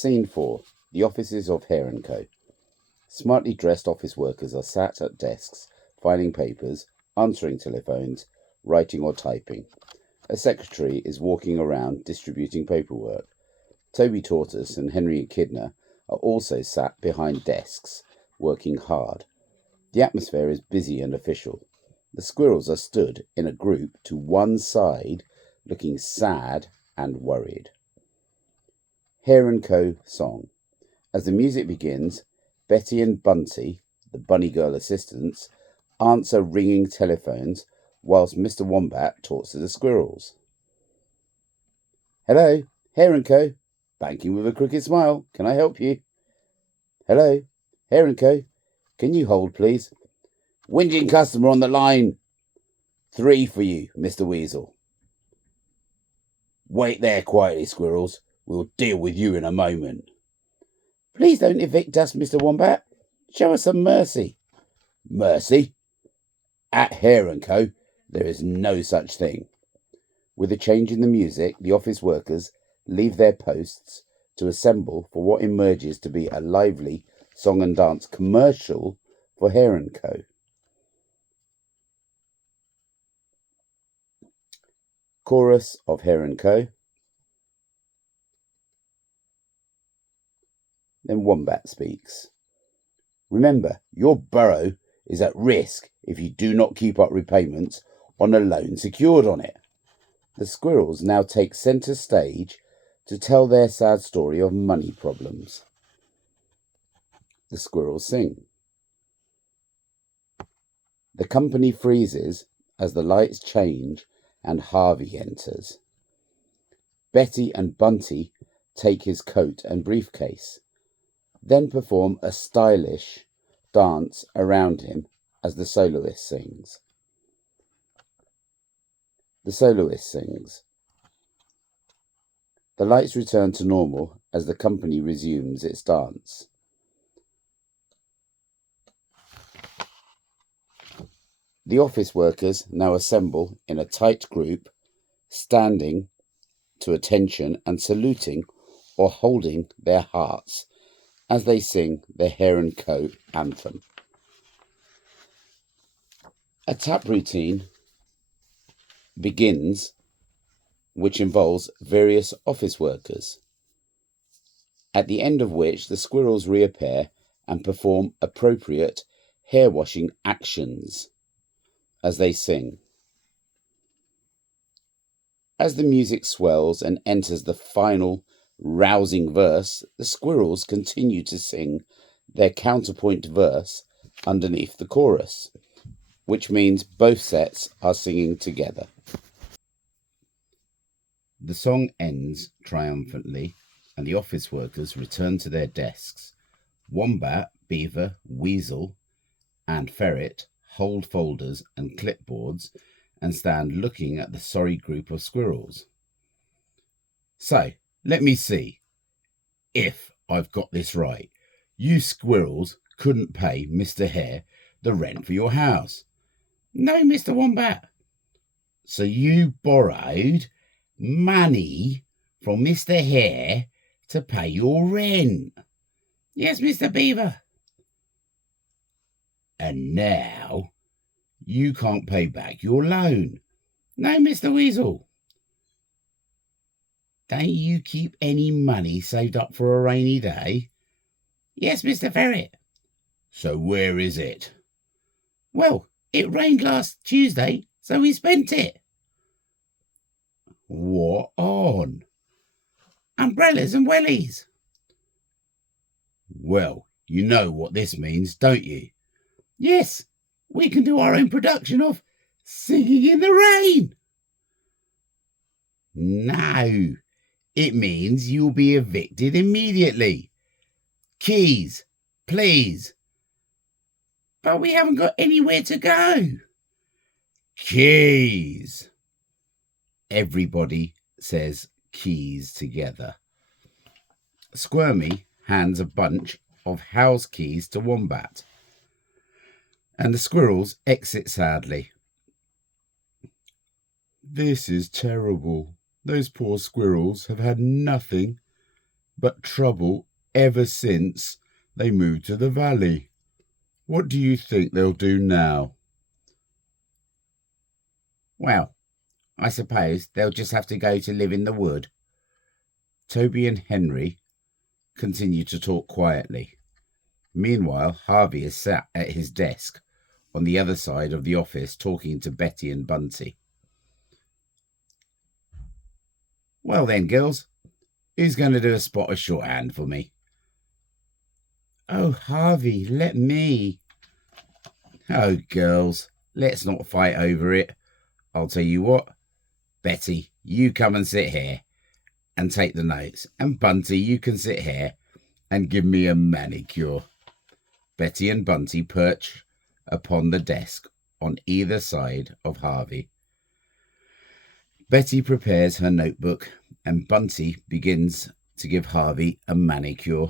Scene 4. The offices of Hare & Co. Smartly dressed office workers are sat at desks, filing papers, answering telephones, writing or typing. A secretary is walking around distributing paperwork. Toby Tortoise and Henry Echidna are also sat behind desks, working hard. The atmosphere is busy and official. The squirrels are stood in a group to one side, looking sad and worried. Hare & Co. song. As the music begins, Betty and Bunty, the bunny girl assistants, answer ringing telephones whilst Mr. Wombat talks to the squirrels. Hello, Hare & Co. Banking with a crooked smile. Can I help you? Hello, Hare & Co. Can you hold, please? Whinging customer on the line. 3 for you, Mr. Weasel. Wait there quietly, squirrels. We'll deal with you in a moment. Please don't evict us, Mr. Wombat. Show us some mercy. Mercy? At Hare & Co., there is no such thing. With a change in the music, the office workers leave their posts to assemble for what emerges to be a lively song and dance commercial for Hare & Co. Chorus of Hare & Co. Then Wombat speaks. Remember, your burrow is at risk if you do not keep up repayments on a loan secured on it. The squirrels now take centre stage to tell their sad story of money problems. The squirrels sing. The company freezes as the lights change and Harvey enters. Betty and Bunty take his coat and briefcase, then perform a stylish dance around him as the soloist sings. The soloist sings. The lights return to normal as the company resumes its dance. The office workers now assemble in a tight group, standing to attention and saluting or holding their hearts as they sing the Hare & Co. anthem. A tap routine begins, which involves various office workers, at the end of which the squirrels reappear and perform appropriate hair-washing actions as they sing. As the music swells and enters the final rousing verse, the squirrels continue to sing their counterpoint verse underneath the chorus, which means both sets are singing together. The song ends triumphantly and the office workers return to their desks. Wombat, Beaver, Weasel and Ferret hold folders and clipboards and stand looking at the sorry group of squirrels. So, let me see if I've got this right. You squirrels couldn't pay Mr. Hare the rent for your house. No, Mr. Wombat. So you borrowed money from Mr. Hare to pay your rent? Yes, Mr. Beaver. And now you can't pay back your loan? No, Mr. Weasel. Don't you keep any money saved up for a rainy day? Yes, Mr. Ferret. So where is it? Well, it rained last Tuesday, so we spent it. What on? Umbrellas and wellies. Well, you know what this means, don't you? Yes, we can do our own production of Singing in the Rain. No, it means you'll be evicted immediately. Keys, please. But we haven't got anywhere to go. Keys. Everybody says keys together. Squirmy hands a bunch of house keys to Wombat, and the squirrels exit sadly. This is terrible. Those poor squirrels have had nothing but trouble ever since they moved to the valley. What do you think they'll do now? Well, I suppose they'll just have to go to live in the wood. Toby and Henry continue to talk quietly. Meanwhile, Harvey is sat at his desk on the other side of the office talking to Betty and Bunty. Well then, girls, who's going to do a spot of shorthand for me? Oh, Harvey, let me. Oh, girls, let's not fight over it. I'll tell you what. Betty, you come and sit here and take the notes. And Bunty, you can sit here and give me a manicure. Betty and Bunty perch upon the desk on either side of Harvey. Betty prepares her notebook and Bunty begins to give Harvey a manicure.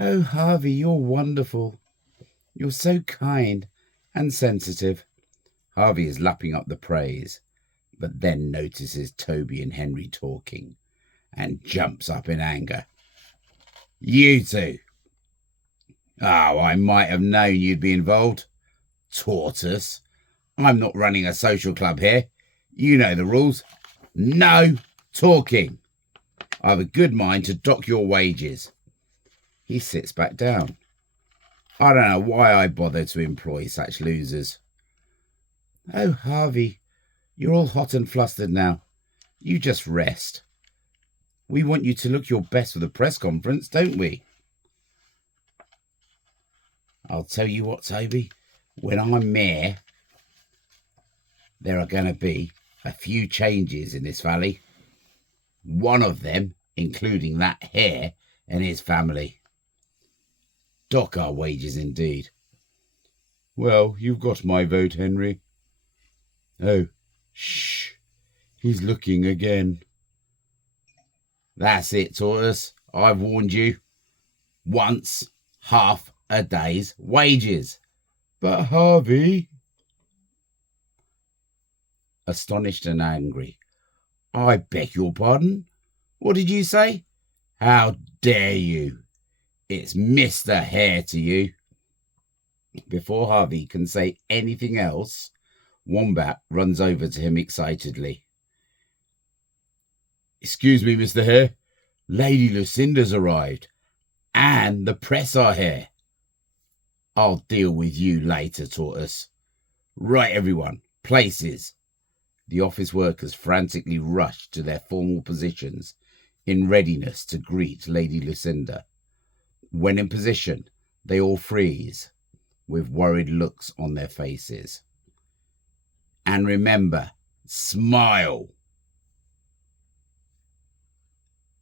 Oh, Harvey, you're wonderful. You're so kind and sensitive. Harvey is lapping up the praise, but then notices Toby and Henry talking and jumps up in anger. You two! Oh, I might have known you'd be involved. Tortoise. I'm not running a social club here. You know the rules. No talking. I have a good mind to dock your wages. He sits back down. I don't know why I bother to employ such losers. Oh, Harvey, you're all hot and flustered now. You just rest. We want you to look your best for the press conference, don't we? I'll tell you what, Toby. When I'm mayor, there are going to be a few changes in this valley. One of them, including that hare and his family. Dock our wages, indeed. Well, you've got my vote, Henry. Oh, shh. He's looking again. That's it, Tortoise. I've warned you. Once, half a day's wages. But Harvey... Astonished and angry. I beg your pardon? What did you say? How dare you? It's Mr. Hare to you. Before Harvey can say anything else, Wombat runs over to him excitedly. Excuse me, Mr. Hare. Lady Lucinda's arrived, and the press are here. I'll deal with you later, Tortoise. Right, everyone, places. The office workers frantically rush to their formal positions in readiness to greet Lady Lucinda. When in position, they all freeze with worried looks on their faces. And remember, smile.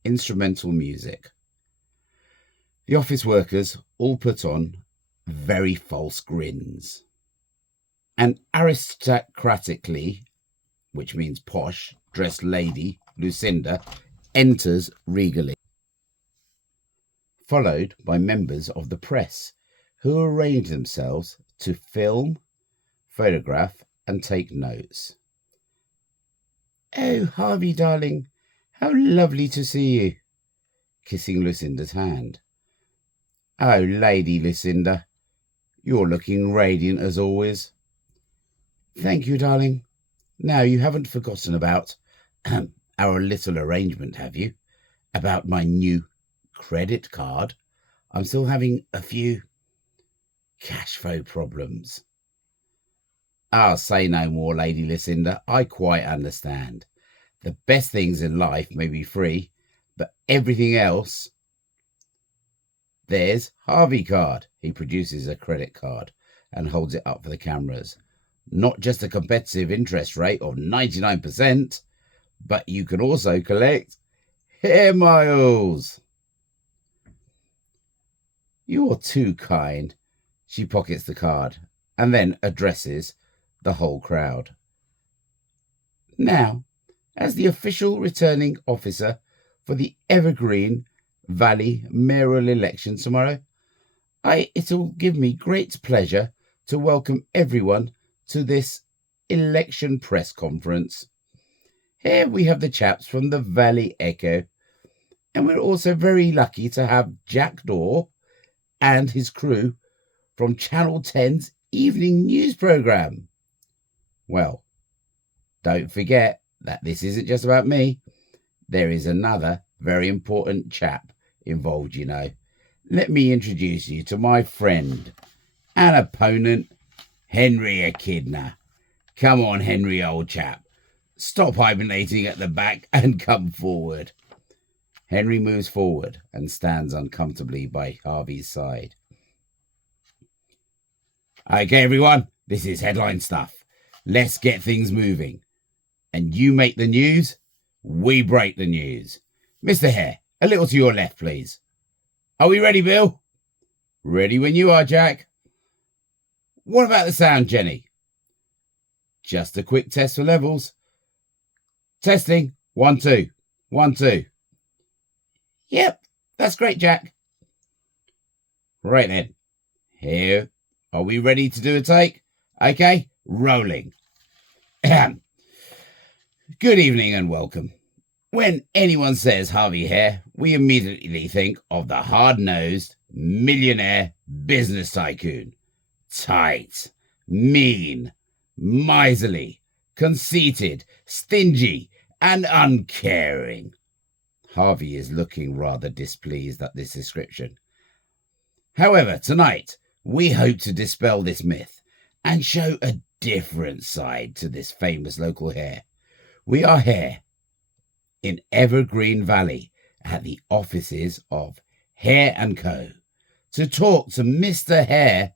Instrumental music. The office workers all put on very false grins. An aristocratically, which means posh, dressed lady, Lucinda, enters regally, followed by members of the press who arrange themselves to film, photograph, and take notes. Oh, Harvey, darling, how lovely to see you. Kissing Lucinda's hand. Oh, Lady Lucinda, you're looking radiant as always. Thank you, darling. Now, you haven't forgotten about our little arrangement, have you? About my new credit card? I'm still having a few cash flow problems. I'll say no more, Lady Lucinda. I quite understand. The best things in life may be free, but everything else... There's Harvey card. He produces a credit card and holds it up for the cameras. Not just a competitive interest rate of 99%, but you can also collect hair miles. You're too kind. She pockets the card and then addresses the whole crowd. Now, as the official returning officer for the Evergreen Valley mayoral election tomorrow, it'll give me great pleasure to welcome everyone to this election press conference. Here we have the chaps from the Valley Echo, And we're also very lucky to have Jack Daw and his crew from Channel 10's evening news programme. Well, don't forget that this isn't just about me. There is another very important chap involved, you know. Let me introduce you to my friend and opponent, Henry Echidna. Come on, Henry, old chap. Stop hibernating at the back and come forward. Henry moves forward and stands uncomfortably by Harvey's side. Okay, everyone, this is headline stuff. Let's get things moving. And you make the news, we break the news. Mr. Hare, a little to your left, please. Are we ready, Bill? Ready when you are, Jack. What about the sound, Jenny? Just a quick test for levels. Testing. 1, 2. 1, 2. Yep, that's great, Jack. Right then. Here. Are we ready to do a take? Okay, rolling. Good evening and welcome. When anyone says Harvey Hare, we immediately think of the hard-nosed, millionaire business tycoon. Tight, mean, miserly, conceited, stingy, and uncaring. Harvey is looking rather displeased at this description. However, tonight, we hope to dispel this myth and show a different side to this famous local Hare. We are here in Evergreen Valley at the offices of Hare & Co. to talk to Mr. Hare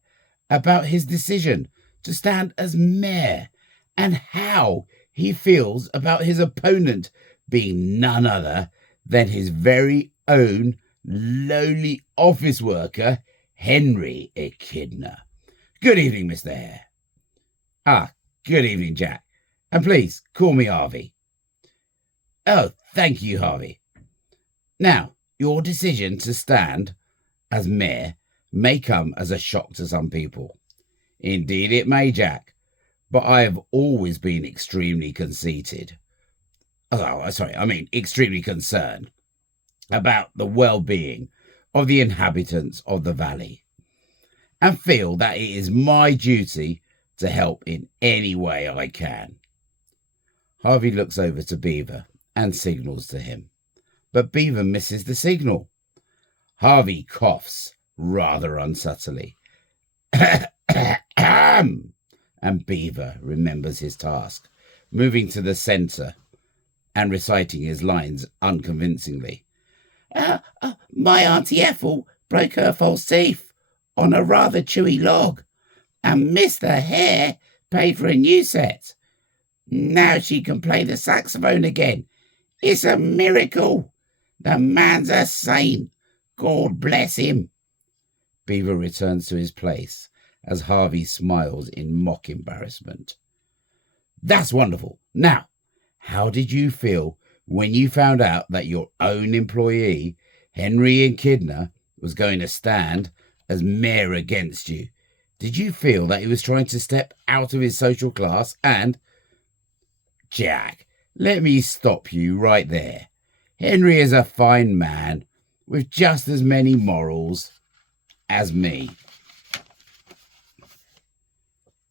about his decision to stand as mayor and how he feels about his opponent being none other than his very own lowly office worker, Henry Echidna. Good evening, Mr. Hare. Good evening, Jack. And please call me Harvey. Oh, thank you, Harvey. Now, your decision to stand as mayor may come as a shock to some people. Indeed it may, Jack. But I have always been extremely conceited. Extremely concerned about the well-being of the inhabitants of the valley, and feel that it is my duty to help in any way I can. Harvey looks over to Beaver and signals to him, but Beaver misses the signal. Harvey coughs rather unsubtly. And Beaver remembers his task, moving to the centre and reciting his lines unconvincingly. My Auntie Ethel broke her false teeth on a rather chewy log, and Mr. Hare paid for a new set. Now she can play the saxophone again. It's a miracle. The man's a saint. God bless him. Beaver returns to his place as Harvey smiles in mock embarrassment. That's wonderful. Now, how did you feel when you found out that your own employee, Henry Echidna, was going to stand as mayor against you? Did you feel that he was trying to step out of his social class and... Jack, let me stop you right there. Henry is a fine man with just as many morals as me.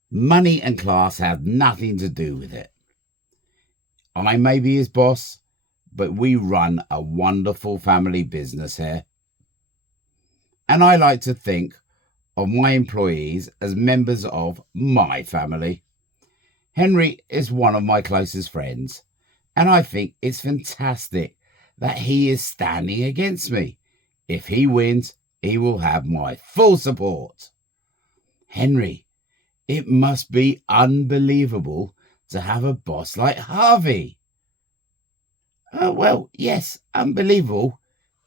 Money and class have nothing to do with it. I may be his boss, but we run a wonderful family business here. And I like to think of my employees as members of my family. Henry is one of my closest friends, and I think it's fantastic that he is standing against me. If he wins, he will have my full support. Henry, it must be unbelievable to have a boss like Harvey. Well, yes, unbelievable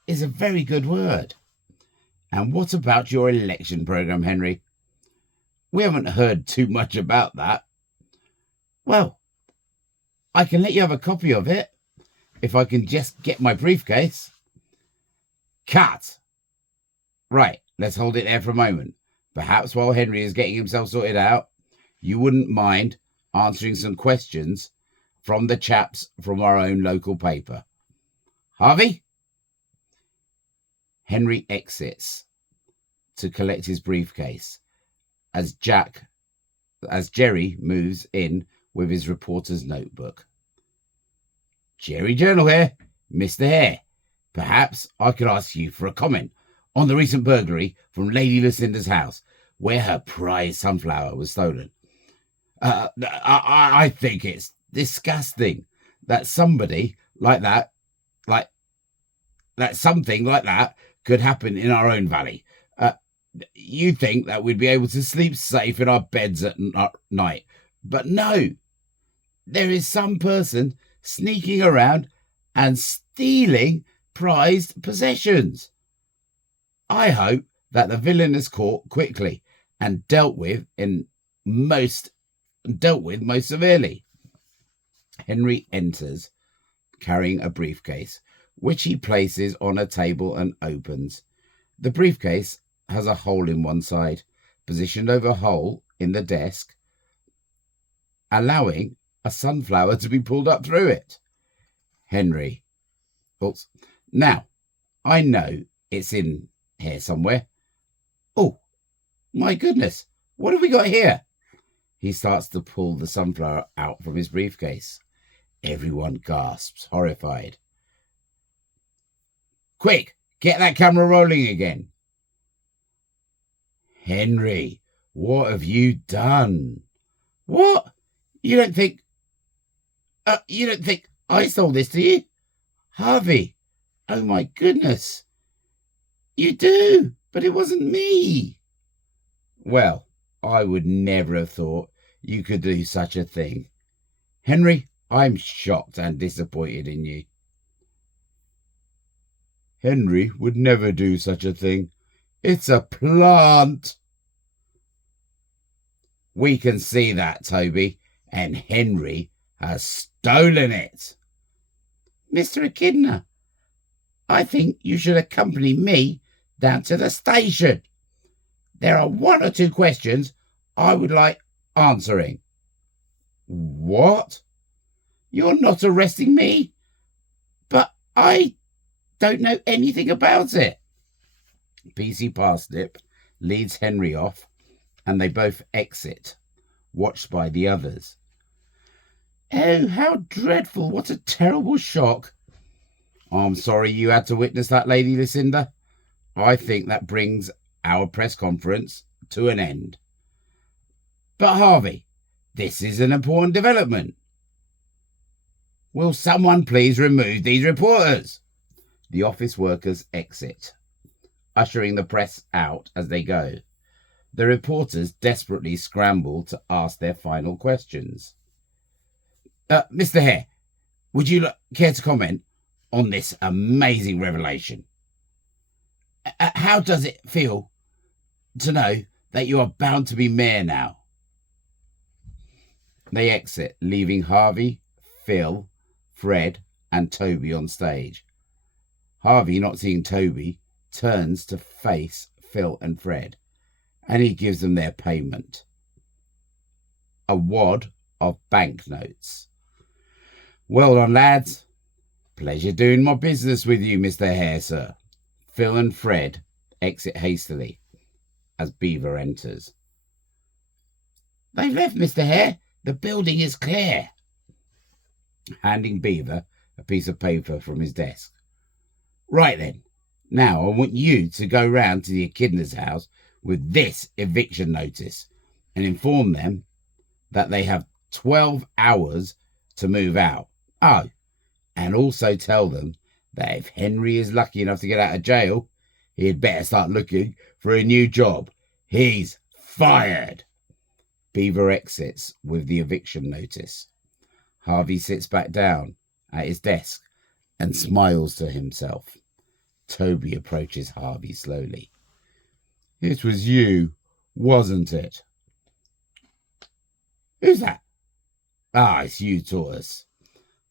is a very good word. And what about your election program, Henry? We haven't heard too much about that. Well, I can let you have a copy of it if I can just get my briefcase. Cut! Right, let's hold it there for a moment. Perhaps while Henry is getting himself sorted out, you wouldn't mind answering some questions from the chaps from our own local paper. Harvey? Henry exits to collect his briefcase as Jerry moves in with his reporter's notebook. Jerry Journal here, Mr. Hare. Perhaps I could ask you for a comment on the recent burglary from Lady Lucinda's house, where her prized sunflower was stolen. I think it's disgusting that something like that could happen in our own valley. You think that we'd be able to sleep safe in our beds at night, but no, there is some person sneaking around and stealing prized possessions. I hope that the villain is caught quickly and dealt with most severely. Henry enters, carrying a briefcase, which he places on a table and opens. The briefcase has a hole in one side, positioned over a hole in the desk, allowing a sunflower to be pulled up through it. Henry. Oops. Now, I know it's in here somewhere. Oh, my goodness. What have we got here? He starts to pull the sunflower out from his briefcase. Everyone gasps, horrified. Quick, get that camera rolling again. Henry, what have you done? What? You don't think I stole this, do you? Harvey, oh my goodness. You do, but it wasn't me. Well, I would never have thought you could do such a thing. Henry, I'm shocked and disappointed in you. Henry would never do such a thing. It's a plant. We can see that, Toby, and Henry has stolen it. Mr. Echidna, I think you should accompany me down to the station. There are 1 or 2 questions I would like answering. What? You're not arresting me? But I don't know anything about it. PC Parsnip leads Henry off, and they both exit, watched by the others. Oh, how dreadful. What a terrible shock. I'm sorry you had to witness that, Lady Lucinda. I think that brings our press conference to an end. But Harvey, this is an important development. Will someone please remove these reporters? The office workers exit, ushering the press out as they go. The reporters desperately scramble to ask their final questions. Mr. Hare, would you care to comment on this amazing revelation? How does it feel to know that you are bound to be mayor now? They exit, leaving Harvey, Phil, Fred, and Toby on stage. Harvey, not seeing Toby, turns to face Phil and Fred, and he gives them their payment. A wad of banknotes. Well done, lads. Pleasure doing my business with you, Mr. Hare, sir. Phil and Fred exit hastily as Beaver enters. They've left, Mr. Hare. The building is clear. Handing Beaver a piece of paper from his desk. Right then. Now I want you to go round to the Echidna's house with this eviction notice and inform them that they have 12 hours to move out. Oh, and also tell them that if Henry is lucky enough to get out of jail, he'd better start looking for a new job. He's fired. Beaver exits with the eviction notice. Harvey sits back down at his desk and smiles to himself. Toby approaches Harvey slowly. It was you, wasn't it? Who's that? Ah, it's you, Tortoise.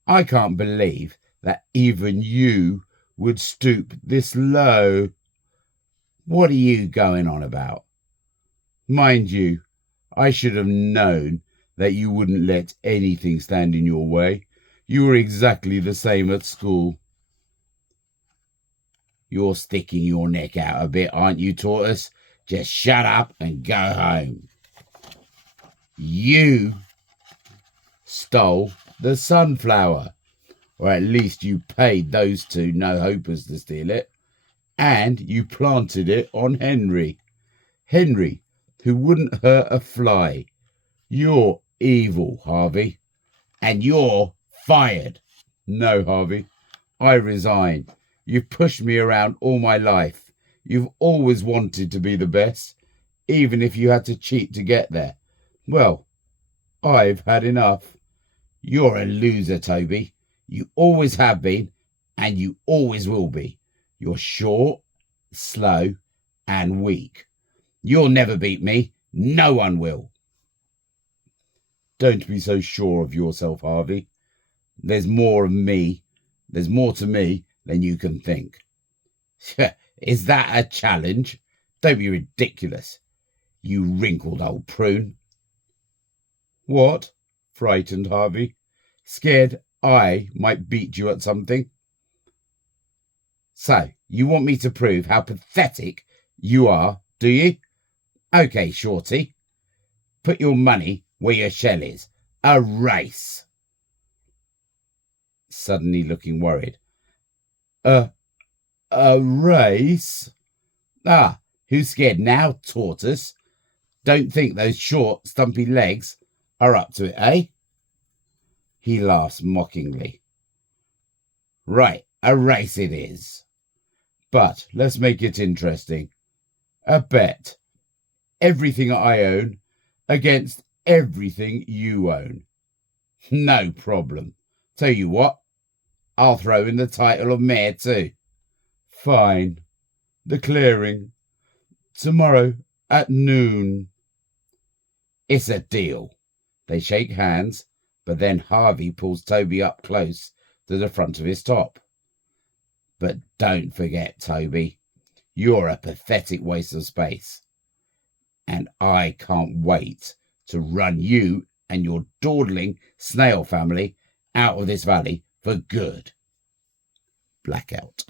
I can't believe that even you would stoop this low. What are you going on about? Mind you, I should have known that you wouldn't let anything stand in your way. You were exactly the same at school. You're sticking your neck out a bit, aren't you, Tortoise? Just shut up and go home. You stole the sunflower, or at least you paid those two no-hopers to steal it, and you planted it on Henry. Henry, who wouldn't hurt a fly. You're evil, Harvey, and you're fired. No, Harvey, I resign. You've pushed me around all my life. You've always wanted to be the best, even if you had to cheat to get there. Well, I've had enough. You're a loser, Toby. You always have been, and you always will be. You're short, slow, and weak. You'll never beat me. No one will. Don't be so sure of yourself, Harvey. There's more of me. There's more to me than you can think. Is that a challenge? Don't be ridiculous, you wrinkled old prune. What? Frightened Harvey. Scared I might beat you at something? So, you want me to prove how pathetic you are, do you? OK, Shorty. Put your money where your shell is. A race. Suddenly looking worried. A race? Ah, who's scared now, Tortoise? Don't think those short, stumpy legs are up to it, eh? He laughs mockingly. Right, a race it is. But let's make it interesting. A bet. Everything I own against everything you own. No problem. Tell you what, I'll throw in the title of mayor too. Fine. The clearing. Tomorrow at noon. It's a deal. They shake hands, but then Harvey pulls Toby up close to the front of his top. But don't forget, Toby, you're a pathetic waste of space. And I can't wait to run you and your dawdling snail family out of this valley for good. Blackout.